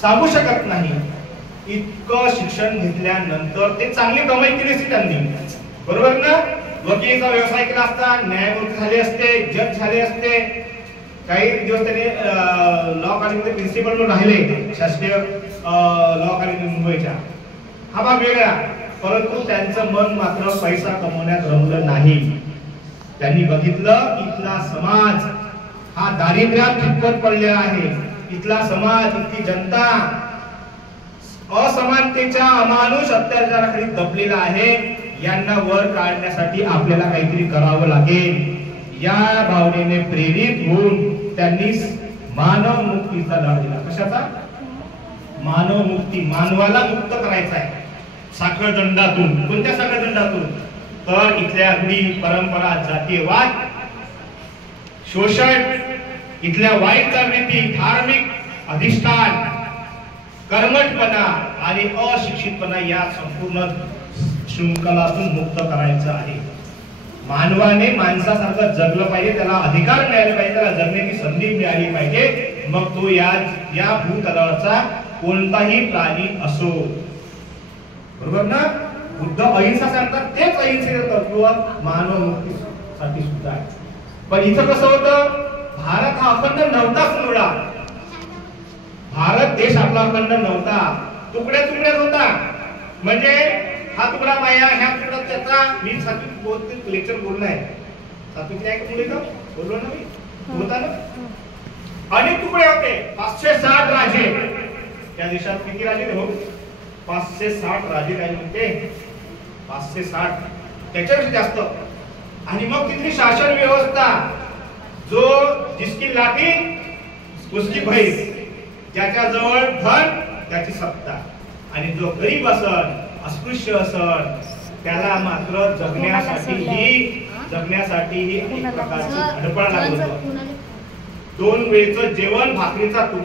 सांगू शकत नाही. इतकं शिक्षण घेतल्यानंतर ते चांगली कमाई केली असती त्यांनी, बरोबर ना. वकिलीचा व्यवसाय केला असता, न्यायमूर्ती झाले असते, जज झाले असते, काही दिवस त्यांनी लॉ कॉलेजमध्ये प्रिन्सिपल म्हणून राहिले, शासकीय लॉ कॉलेज मुंबईच्या. हा भाग वेगळा. परंतु त्यांचं मन मात्र पैसा कमवण्यात रमलं नाही. त्यांनी बघितलं इथला समाज हा दारिद्र्यात खितपत पडलेला आहे. इथला समाज, इथली जनता असमानतेच्या अमानुष अत्याचाराखाली दबलेला आहे. यांना वर काढण्यासाठी आपल्याला काहीतरी करावं लागेल. या भावनेने प्रेरित होऊन त्यांनी मानव मुक्तीचा लढा दिला. कशाचा? मानव मुक्ती. मानवाला मुक्त करायचा आहे साखळदंडातून. कोणत्या साखळदंडातून? तर इथल्या रूढी, परंपरा, जातीयवाद, शोषण, इथल्या वाईट चालरीती, धार्मिक अधिष्ठान, कर्मठपणा आणि अशिक्षितपणा या संपूर्ण शृंखलातून मुक्त करायचं आहे. मानवाने माणसासारखं जगलं पाहिजे, त्याला अधिकार मिळाले पाहिजे, त्याला जगण्याची संधी मिळाली पाहिजे. मग तो या भूतलावरचा कोणताही प्राणी असो, बरोबर ना. बुद्ध अहिंसा सांगतात, तेच अहिंसेचं तत्व मानव मुक्तीसाठी सुद्धा आहे. पण इथं कसं होतं, भारत हा अखंड नव्हताच मुळा. भारत देश आपला अखंड नव्हता, तुकड्या तुकड्यात होता. म्हणजे हा तुकडा माया, ह्या तुकडा त्याचा. मी सातवीत लेक्चर बोललाय, सातवीत नाही का मुली का बोललो ना मी, होता ना. अनेक तुकडे होते. 560 राजे त्या देशात. किती राजे हो? 560 राजे काय म्हणते, 560, त्याच्यापेक्षा जास्त. आणि मग तिथली शासन व्यवस्था, जो जिसकी लाठी उसकी भैंस, ज्याच्या जवळ धन त्याची सत्ता, आणि जो गरीब असन, अस्पृश्य असन, त्याला मात्र जगण्यासाठी एक प्रकारची धडपड लागत. 2 वेळचं जेवण, भाकरीचा